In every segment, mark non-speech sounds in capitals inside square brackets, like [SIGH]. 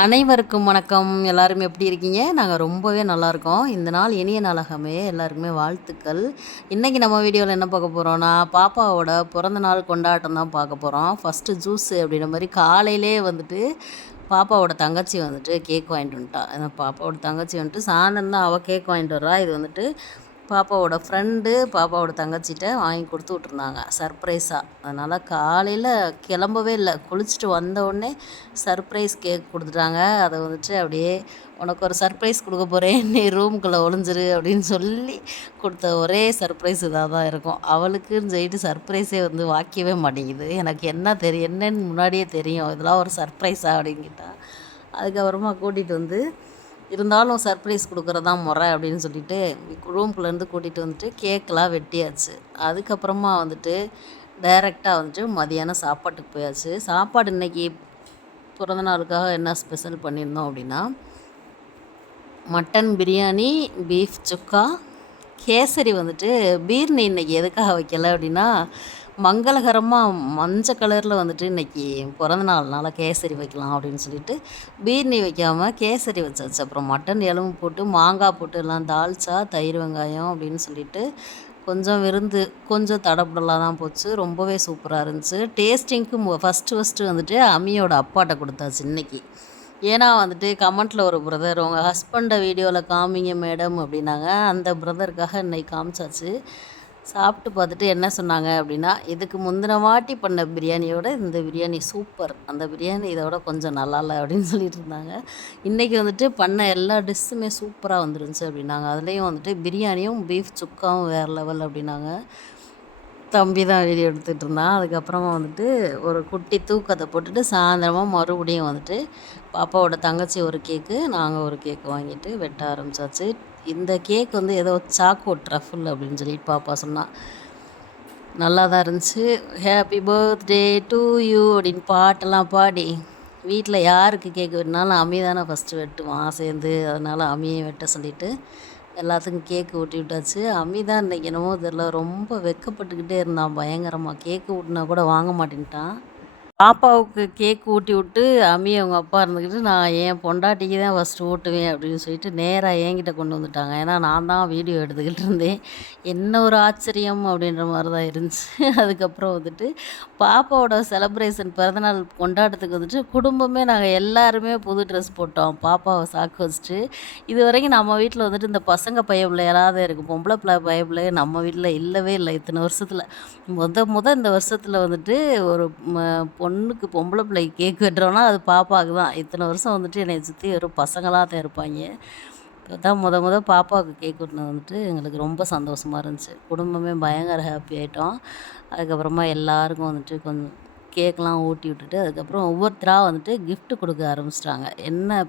அனைவருக்கும் வணக்கம். எல்லாரும் எப்படி இருக்கீங்க? நாங்கள் ரொம்பவே நல்லா இருக்கோம். இந்த நாள் இனிய நாளாகவே எல்லாருக்குமே வாழ்த்துக்கள். இன்றைக்கி நம்ம வீடியோவில் என்ன பார்க்க போகிறோன்னா பாப்பாவோட பிறந்த நாள் கொண்டாட்டம் தான் பார்க்க போகிறோம் ஃபஸ்ட்டு ஜூஸு அப்படின்ற மாதிரி காலையிலே வந்துட்டு பாப்பாவோட தங்கச்சி வந்துட்டு கேக் வாங்கிட்டு வந்துட்டா. பாப்பாவோட தங்கச்சி வந்துட்டு சாயந்தரம் தான் அவள் கேக் வாங்கிட்டு வரா இது வந்துட்டு பாப்பாவோட ஃப்ரெண்டு பாப்பாவோட தங்கச்சிகிட்ட வாங்கி கொடுத்து விட்ருந்தாங்க சர்ப்ரைஸாக அதனால் காலையில் கிளம்பவே இல்லை. குளிச்சுட்டு வந்த உடனே சர்ப்ரைஸ் கேக் கொடுத்துட்டாங்க. அதை வந்துட்டு அப்படியே உனக்கு ஒரு சர்ப்ரைஸ் கொடுக்க போகிறேன் நீ ரூமுக்குள்ளே ஒளிஞ்சிரு அப்படின்னு சொல்லி கொடுத்த ஒரே சர்ப்ரைஸ் இதாக தான் இருக்கும். அவளுக்குன்னு சொல்லிட்டு சர்ப்ரைஸே வந்து வாக்கியவே மாட்டேங்குது. எனக்கு என்ன தெரியும் என்னன்னு முன்னாடியே தெரியும். இதெல்லாம் ஒரு சர்ப்ரைஸா அப்படின்னு கேட்டால் அதுக்கப்புறமா கூட்டிகிட்டு வந்து இருந்தாலும் சர்ப்ரைஸ் கொடுக்குறதா தான் முறை அப்படின்னு சொல்லிட்டு ரூம்குள்ளேருந்து கூட்டிகிட்டு வந்துட்டு கேக்கெலாம் வெட்டியாச்சு. அதுக்கப்புறமா வந்துட்டு டைரெக்டாக வந்துட்டு மதியானம் சாப்பாட்டுக்கு போயாச்சு. சாப்பாடு இன்றைக்கி பிறந்த நாளுக்காக என்ன ஸ்பெஷல் பண்ணியிருந்தோம் அப்படின்னா மட்டன் பிரியாணி பீஃப் சுக்கா கேசரி வந்துட்டு பீர்னி இன்றைக்கி எதுக்காக வைக்கல அப்படின்னா மங்களகரமாக மஞ்சள் கலரில் வந்துட்டு இன்றைக்கி பிறந்த நாள்னால கேசரி வைக்கலாம் அப்படின்னு சொல்லிட்டு பீர்னி வைக்காமல் கேசரி வச்சாச்சு அப்புறம் மட்டன் எலும்பு போட்டு மாங்காய் போட்டு எல்லாம் தால்ச்சா தயிர் வெங்காயம் அப்படின்னு சொல்லிட்டு கொஞ்சம் விருந்து கொஞ்சம் தடப்படலாக தான் போச்சு. ரொம்பவே சூப்பராக இருந்துச்சு. டேஸ்டிங்க்கு ஃபஸ்ட்டு ஃபஸ்ட்டு வந்துட்டு அம்மியோட அப்பாட்ட கொடுத்தாச்சு இன்றைக்கி ஏன்னா வந்துட்டு கமெண்ட்டில் ஒரு பிரதர் உங்கள் ஹஸ்பண்டை வீடியோவில் காமிங்க மேடம் அப்படின்னாங்க. அந்த பிரதருக்காக இன்னைக்கு காமிச்சாச்சு. சாப்பிட்டு பார்த்துட்டு என்ன சொன்னாங்க அப்படின்னா இதுக்கு முந்தின வாட்டி பண்ண பிரியாணியோட இந்த பிரியாணி சூப்பர் அந்த பிரியாணி இதோட கொஞ்சம் நல்லா இல்லை அப்படின்னு சொல்லிட்டு இருந்தாங்க. இன்றைக்கி வந்துட்டு பண்ண எல்லா டிஷ்ஷுமே சூப்பராக வந்துருந்துச்சு அப்படின்னாங்க. அதுலேயும் வந்துட்டு பிரியாணியும் பீஃப் சுக்காவும் வேறு லெவல் அப்படின்னாங்க. தம்பி தான் வீடியோ எடுத்துகிட்டு இருந்தான். அதுக்கப்புறமா வந்துட்டு ஒரு குட்டி தூக்கத்தை போட்டுட்டு சாயந்தரமாக மறுபடியும் வந்துட்டு பாப்பாவோட தங்கச்சி ஒரு கேக்கு நாங்கள் ஒரு கேக்கு வாங்கிட்டு வெட்ட ஆரம்பித்தாச்சு இந்த கேக் வந்து ஏதோ சாக்கோ ட்ரஃபுல் அப்படின்னு சொல்லிட்டு பாப்பா சொன்னான் நல்லா தான் இருந்துச்சு. ஹாப்பி பர்த்டே டு யூ அப்படின்னு பாட்டெல்லாம் பாடி. வீட்டில் யாருக்கு கேக் வெட்டினாலும் அம்மி தானே ஃபஸ்ட்டு வெட்டுவான் சேர்ந்து அதனால் அம்மியை வெட்ட சொல்லிவிட்டு எல்லாத்துக்கும் கேக்கு ஊட்டி விட்டாச்சு. அம்மி தான் இன்றைக்கி என்னமோ தெரில ரொம்ப வெக்கப்பட்டுக்கிட்டே இருந்தான். பயங்கரமாக கேக்கு ஊட்டினா கூட வாங்க மாட்டேன்ட்டான். பாப்பாவுக்கு கேக் ஊட்டி விட்டு அம்மி அவங்க அப்பா இருந்துக்கிட்டு நான் என் பொண்டாட்டிக்கு தான் ஃபஸ்ட்டு ஊட்டுவேன் அப்படின்னு சொல்லிட்டு நேராக என்கிட்ட கொண்டு வந்துட்டாங்க. ஏன்னா நான் தான் வீடியோ எடுத்துக்கிட்டு இருந்தேன். என்ன ஒரு ஆச்சரியம் அப்படின்ற மாதிரி தான் இருந்துச்சு. அதுக்கப்புறம் வந்துட்டு பாப்பாவோட செலப்ரேஷன் பிறந்தநாள் கொண்டாட்டத்துக்கு வந்துட்டு குடும்பமே நாங்கள் எல்லாருமே புது ட்ரெஸ் போட்டோம். பாப்பாவை சாக்கு வச்சுட்டு. இது வரைக்கும் நம்ம வீட்டில் வந்துட்டு இந்த பசங்க பையப்பில் யாராவது இருக்குது பொம்பளை பிள்ளை பையப்பிள்ளை நம்ம வீட்டில் இல்லவே இல்லை. இத்தனை வருஷத்தில். முத முத இந்த வருஷத்தில் வந்துட்டு ஒரு பொண்ணு பொண்ணுக்கு பொம்பளை பிள்ளைக்கு கேக் வெட்டுறோன்னா அது பாப்பாவுக்கு தான். இத்தனை வருஷம் வந்துட்டு என்னை சுற்றி வெறும் பசங்களாக தான் இருப்பாங்க. இப்போ தான் முத முத பாப்பாவுக்கு கேக் வெட்டினது வந்துட்டு எங்களுக்கு ரொம்ப சந்தோஷமாக இருந்துச்சு. குடும்பமே பயங்கர ஹாப்பி ஆகிட்டோம் அதுக்கப்புறமா எல்லாருக்கும் வந்துட்டு கொஞ்சம் கேக்லாம் ஊட்டி விட்டுட்டு அதுக்கப்புறம் ஒவ்வொருத்தராக வந்துட்டு கிஃப்ட்டு கொடுக்க ஆரம்பிச்சிட்டாங்க. என்ன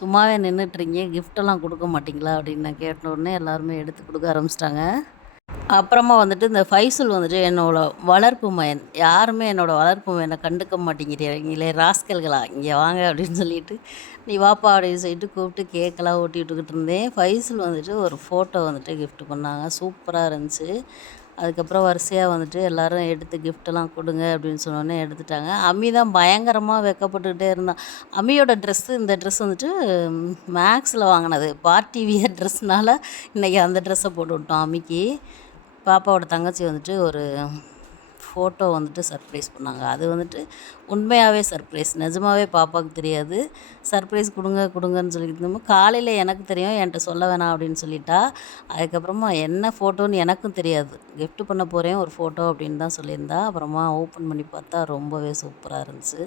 சும்மாவே நின்றுட்டுருங்க கிஃப்டெல்லாம் கொடுக்க மாட்டிங்களா அப்படின்னு நான் கேட்டோடனே எல்லாருமே எடுத்து கொடுக்க ஆரம்பிச்சிட்டாங்க. அப்புறமா வந்துட்டு இந்த ஃபைசுல் வந்துட்டு என்னோடய வளர்ப்பு மயன். யாருமே என்னோடய வளர்ப்பு மயனை கண்டுக்க மாட்டேங்கிறீங்களே ராஸ்கல்களா? இங்கே வாங்க அப்படின்னு சொல்லிட்டு நீ வாப்பா அப்படின்னு சொல்லிட்டு கூப்பிட்டு கேக்கெல்லாம் ஓட்டி விட்டுக்கிட்டு இருந்தேன். ஃபைசுல் வந்துட்டு ஒரு ஃபோட்டோ வந்துட்டு கிஃப்ட் பண்ணாங்க. சூப்பராக இருந்துச்சு. அதுக்கப்புறம் வரிசையாக வந்துட்டு எல்லோரும் எடுத்து கிஃப்டெல்லாம் கொடுங்க அப்படின்னு சொன்னோன்னே எடுத்துட்டாங்க. அம்மி தான் பயங்கரமாக வெக்கப்பட்டுக்கிட்டே இருந்தான் அம்மியோட ட்ரெஸ்ஸு இந்த ட்ரெஸ் வந்துட்டு மேக்ஸில் வாங்கினது. பார்ட்டி வியர் ட்ரெஸ்னால் இன்றைக்கி அந்த ட்ரெஸ்ஸை போட்டு விட்டோம் அம்மிக்கு. பாப்பாவோட தங்கச்சி வந்துட்டு ஒரு ஃபோட்டோ வந்துட்டு சர்ப்ரைஸ் பண்ணாங்க. அது வந்துட்டு உண்மையாகவே சர்ப்ரைஸ் நிஜமாகவே பாப்பாவுக்கு தெரியாது. சர்ப்ரைஸ் கொடுங்க கொடுங்கன்னு சொல்லிட்டு காலையில் எனக்கு தெரியும் என்கிட்ட சொல்ல வேணாம் அப்படின்னு சொல்லிட்டா. அதுக்கப்புறமா என்ன ஃபோட்டோன்னு எனக்கும் தெரியாது. கிஃப்ட் பண்ண போகிறேன் ஒரு ஃபோட்டோ அப்படின்னு தான் சொல்லியிருந்தா. அப்புறமா ஓப்பன் பண்ணி பார்த்தா ரொம்பவே சூப்பராக இருந்துச்சு.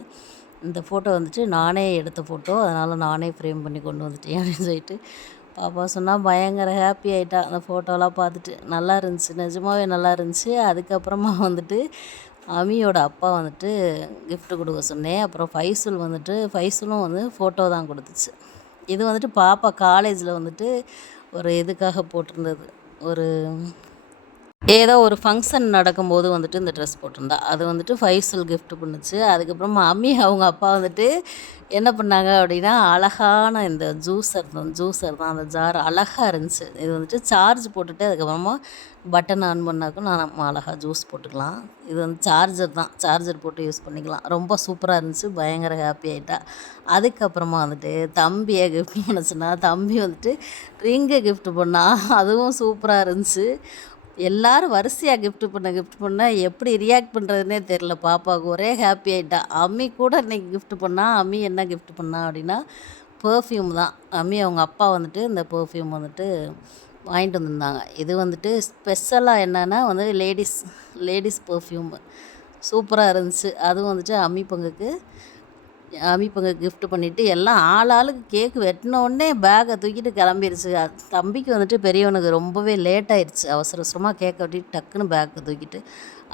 இந்த ஃபோட்டோ வந்துட்டு நானே எடுத்த ஃபோட்டோ அதனால் நானே ஃப்ரேம் பண்ணி கொண்டு வந்துட்டேன் அப்படின்னு சொல்லிட்டு பாப்பா சொன்னால் பயங்கர ஹாப்பி ஆகிட்டா அந்த ஃபோட்டோலாம் பார்த்துட்டு. நல்லா இருந்துச்சு. நிஜமாவே நல்லா இருந்துச்சு. அதுக்கப்புறமா வந்துட்டு அமியோட அப்பா வந்துட்டு கிஃப்ட் கொடுக்க சொன்னேன். அப்புறம் ஃபைசல் வந்துட்டு ஃபைசலும் வந்து ஃபோட்டோ தான் கொடுத்துச்சு. இது வந்துட்டு பாப்பா காலேஜில் வந்துட்டு ஒரு இதுக்காக போட்டிருந்தது. ஒரு ஏதோ ஒரு ஃபங்க்ஷன் நடக்கும்போது வந்துட்டு இந்த ட்ரெஸ் போட்டிருந்தா. அது வந்துட்டு ஃபைசல் கிஃப்ட் பண்ணுச்சு. அதுக்கப்புறமா மம்மி அவங்க அப்பா வந்துட்டு என்ன பண்ணாங்க அப்படின்னா அழகான இந்த ஜூஸர் தான் ஜூஸர் தான் அந்த ஜார் அழகாக இருந்துச்சு. இது வந்துட்டு சார்ஜ் போட்டுட்டு அதுக்கப்புறமா பட்டன் ஆன் பண்ணாக்கும் நான் நம்ம அழகாக ஜூஸ் போட்டுக்கலாம். இது வந்து சார்ஜர் தான். சார்ஜர் போட்டு யூஸ் பண்ணிக்கலாம். ரொம்ப சூப்பராக இருந்துச்சு. பயங்கர ஹாப்பி ஆகிட்டா அதுக்கப்புறமா வந்துட்டு தம்பியை கிஃப்ட் [LAUGHS] பண்ணுச்சுன்னா தம்பி வந்துட்டு ரிங்கை கிஃப்ட் பண்ணால் அதுவும் சூப்பராக இருந்துச்சு. எல்லாரும் வரிசையாக கிஃப்ட் பண்ண கிஃப்ட் பண்ண எப்படி ரியாக்ட் பண்ணுறதுனே தெரில பாப்பாவுக்கு ஒரே ஹாப்பி ஆகிட்டா அம்மி கூட இன்னைக்கு கிஃப்ட் பண்ணால் அம்மி என்ன கிஃப்ட் பண்ணா அப்படின்னா பர்ஃப்யூம் தான். அம்மி அவங்க அப்பா வந்துட்டு இந்த பர்ஃப்யூம் வந்துட்டு வாங்கிட்டு வந்திருந்தாங்க. இது வந்துட்டு ஸ்பெஷலாக என்னென்னா வந்து லேடிஸ் லேடிஸ் பெர்ஃப்யூம் சூப்பராக இருந்துச்சு. அதுவும் வந்துட்டு அம்மி பங்குக்கு அமிப்பங்க கிஃப்ட் பண்ணிவிட்டு எல்லாம் ஆள் ஆளுக்கு கேக்கு வெட்டினோடனே பேக்கை தூக்கிட்டு கிளம்பிருச்சு. தம்பிக்கு வந்துட்டு பெரியவனுக்கு ரொம்பவே லேட் ஆயிடுச்சு அவசர அவசரமாக கேக்கை வெட்டிட்டு டக்குன்னு பேக்கை தூக்கிட்டு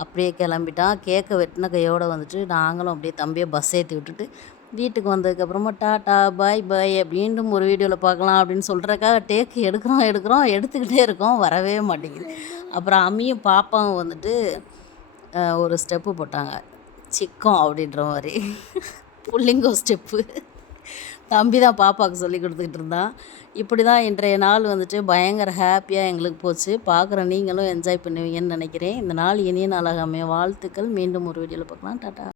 அப்படியே கிளம்பிட்டான். கேக்கை வெட்டின கையோடு வந்துட்டு நாங்களும் அப்படியே தம்பியை பஸ் ஏற்றி விட்டுட்டு வீட்டுக்கு வந்ததுக்கப்புறமா டாட்டா பாய் பாய் அப்படின்ட்டு ஒரு வீடியோவில் பார்க்கலாம் அப்படின்னு சொல்கிறக்காக டேக்கு எடுக்கிறோம் எடுக்கிறோம் எடுத்துக்கிட்டே இருக்கோம். வரவே மாட்டேங்குது. அப்புறம் அம்மியும் பாப்பாவும் வந்துட்டு ஒரு ஸ்டெப்பு போட்டாங்க. சிக்கம் அப்படின்ற மாதிரி. புள்ளிங்கோ ஸ்டெப்பு. தம்பி தான் பாப்பாவுக்கு சொல்லி கொடுத்துக்கிட்டு இருந்தான் இப்படி தான் இன்றைய நாள் வந்துட்டு பயங்கர ஹாப்பியாக எங்களுக்கு போச்சு. பார்க்குற நீங்களும் என்ஜாய் பண்ணுவீங்கன்னு நினைக்கிறேன். இந்த நாள் இனிய நாளாக அமைய வாழ்த்துக்கள். மீண்டும் ஒரு வீடியோவில் பார்க்கலாம். டாட்டா.